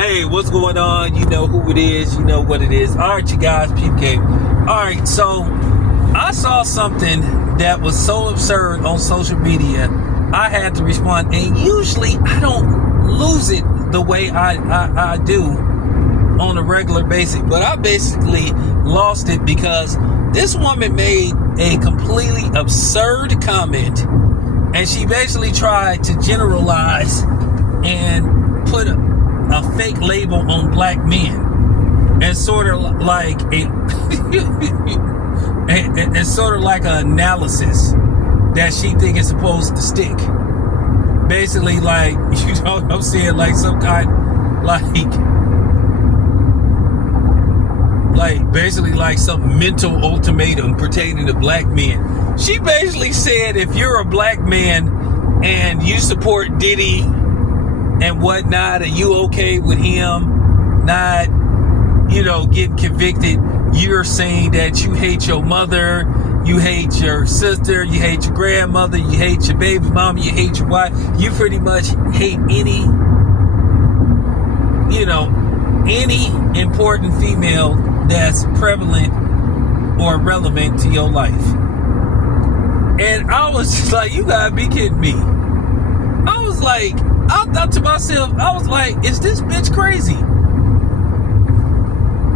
Hey, what's going on? You know who it is. You know what it is. All right, you guys, peep game. All right, so I saw something that was so absurd on social media. I had to respond, and usually I don't lose it the way I do on a regular basis, but I basically lost it because this woman made a completely absurd comment, and she basically tried to generalize and put a fake label on black men, and sort of like it's sort of like an analysis that she think is supposed to stick. Basically, like, you know what I'm saying, like some kind, like basically like some mental ultimatum pertaining to black men. She basically said, if you're a black man and you support Diddy and whatnot, are you okay with him not, getting convicted? You're saying that you hate your mother, you hate your sister, you hate your grandmother, you hate your baby mama, you hate your wife. You pretty much hate any important female that's prevalent or relevant to your life. And I was just like, you gotta be kidding me. I thought to myself, I was like, is this bitch crazy?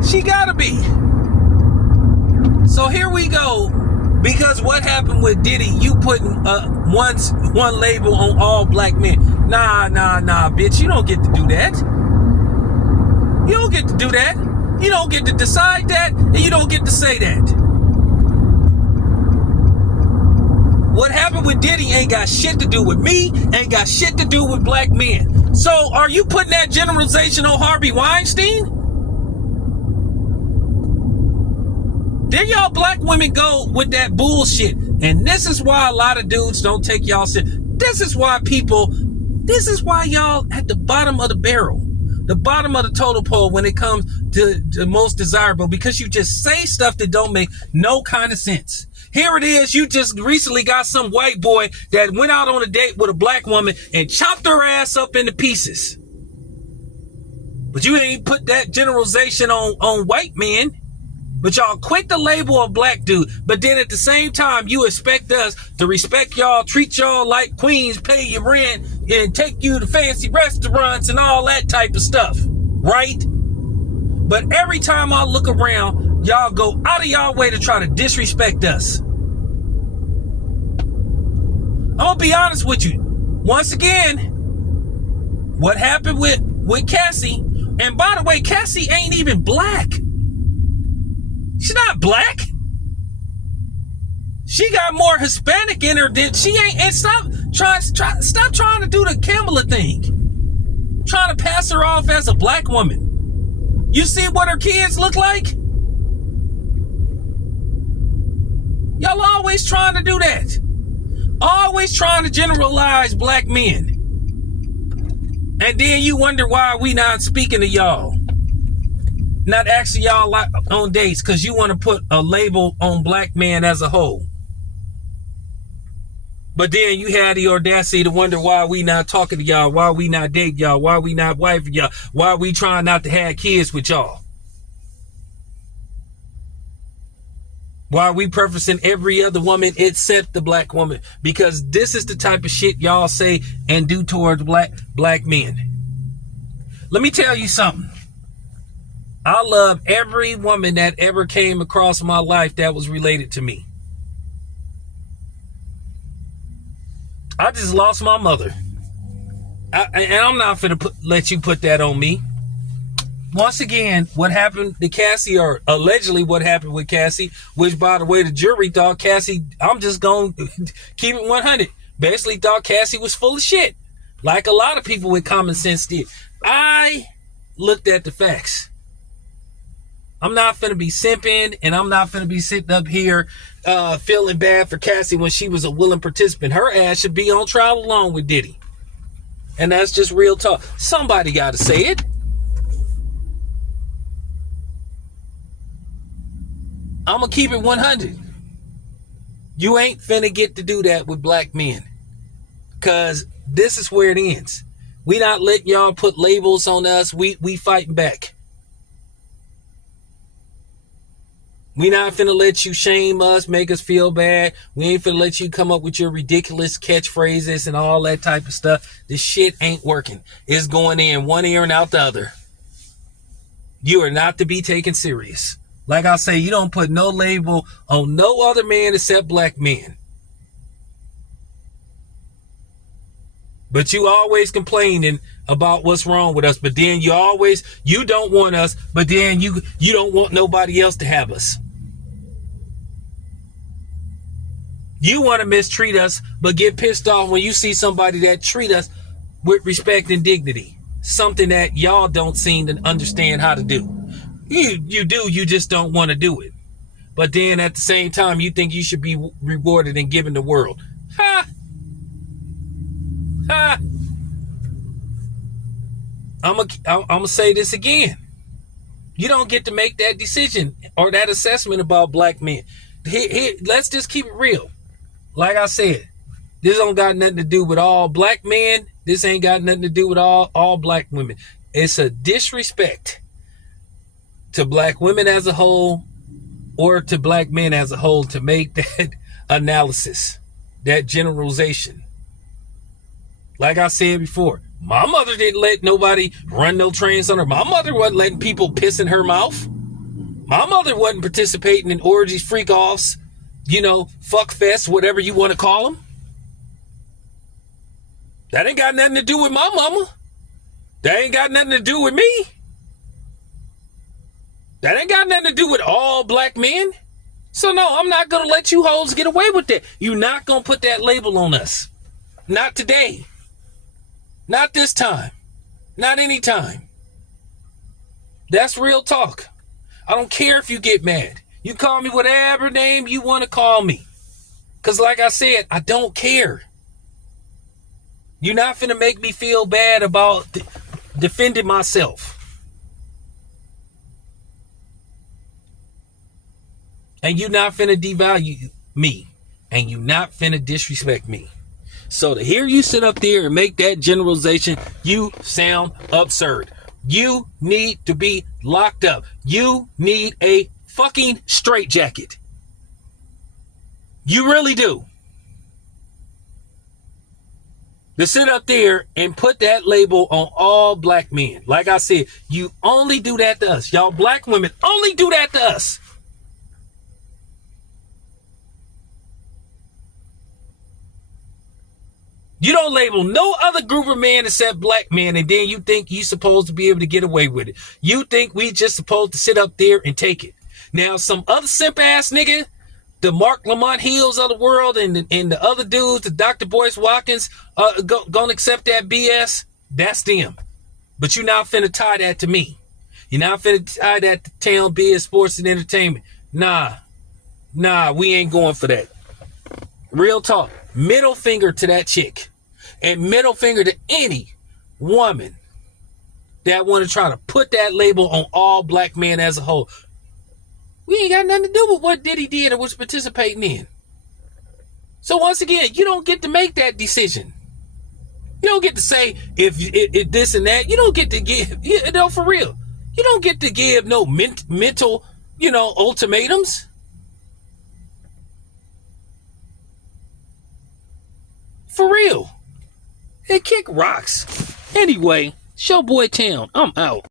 She gotta be. So here we go. Because what happened with Diddy, you putting one label on all black men. Nah, bitch, you don't get to do that. You don't get to do that. You don't get to decide that, and you don't get to say that. What happened with Diddy ain't got shit to do with me, ain't got shit to do with black men. So are you putting that generalization on Harvey Weinstein? There y'all black women go with that bullshit. And this is why a lot of dudes don't take y'all serious. This is why y'all at the bottom of the barrel, the bottom of the total pole when it comes to the most desirable, because you just say stuff that don't make no kind of sense. Here it is, you just recently got some white boy that went out on a date with a black woman and chopped her ass up into pieces. But you ain't put that generalization on white men. But y'all quick to label a black dude. But then at the same time, you expect us to respect y'all, treat y'all like queens, pay your rent, and take you to fancy restaurants and all that type of stuff. Right? But every time I look around, y'all go out of y'all way to try to disrespect us. I'm gonna be honest with you. Once again, what happened with Cassie, and by the way, Cassie ain't even black. She's not black. She got more Hispanic in her than she ain't. And stop trying to do the Kamala thing. Trying to pass her off as a black woman. You see what her kids look like? Y'all always trying to do that. Always trying to generalize black men. And then you wonder why we not speaking to y'all. Not asking y'all on dates because you want to put a label on black men as a whole. But then you had the audacity to wonder why we not talking to y'all, why we not dating y'all, why we not wifing y'all, why we trying not to have kids with y'all. Why we preferencing every other woman except the black woman. Because this is the type of shit y'all say and do towards black men. Let me tell you something. I love every woman that ever came across my life that was related to me. I just lost my mother. And I'm not finna let you put that on me. Once again, what happened to Cassie, or allegedly what happened with Cassie, which, by the way, the jury thought Cassie, I'm just going to keep it 100, basically thought Cassie was full of shit. Like a lot of people with common sense did. I looked at the facts. I'm not finna be simping, and I'm not finna be sitting up here feeling bad for Cassie when she was a willing participant. Her ass should be on trial along with Diddy. And that's just real talk. Somebody got to say it. I'm going to keep it 100. You ain't finna get to do that with black men. Because this is where it ends. We not letting y'all put labels on us. We fighting back. We not finna let you shame us, make us feel bad. We ain't finna let you come up with your ridiculous catchphrases and all that type of stuff. This shit ain't working. It's going in one ear and out the other. You are not to be taken serious. Like I say, you don't put no label on no other man except black men. But you always complaining about what's wrong with us. But then you don't want us, but then you don't want nobody else to have us. You want to mistreat us, but get pissed off when you see somebody that treat us with respect and dignity. Something that y'all don't seem to understand how to do. You do, you just don't want to do it. But then at the same time, you think you should be rewarded and given the world. Ha! Ha! I'm gonna say this again. You don't get to make that decision or that assessment about black men. Let's just keep it real. Like I said, this don't got nothing to do with all black men. This ain't got nothing to do with all black women. It's a disrespect to black women as a whole or to black men as a whole to make that analysis, that generalization. Like I said before, my mother didn't let nobody run no trains on her. My mother wasn't letting people piss in her mouth. My mother wasn't participating in orgies, freak-offs, fuck fest, whatever you want to call them. That ain't got nothing to do with my mama. That ain't got nothing to do with me. That ain't got nothing to do with all black men. So no, I'm not going to let you hoes get away with that. You're not going to put that label on us. Not today. Not this time. Not anytime. That's real talk. I don't care if you get mad. You call me whatever name you want to call me. Because like I said, I don't care. You're not finna make me feel bad about defending myself. And you're not finna devalue me. And you're not finna disrespect me. So to hear you sit up there and make that generalization, you sound absurd. You need to be locked up. You need a fucking straitjacket. You really do. To sit up there and put that label on all black men. Like I said, you only do that to us. Y'all black women only do that to us. You don't label no other group of men except black men, and then you think you supposed to be able to get away with it. You think we just supposed to sit up there and take it. Now, some other simp ass nigga, the Mark Lamont Hills of the world, and the other dudes, the Dr. Boyce Watkins, gonna accept that BS. That's them. But you're not finna tie that to me. You're not finna tie that to town biz, sports, and entertainment. Nah, we ain't going for that. Real talk. Middle finger to that chick. And middle finger to any woman that want to try to put that label on all black men as a whole. We ain't got nothing to do with what Diddy did or was participating in. So once again, you don't get to make that decision. You don't get to say if this and that. You don't get to give, for real. You don't get to give no mental, ultimatums. For real. Hey, kick rocks. Anyway, Showboy Town, I'm out.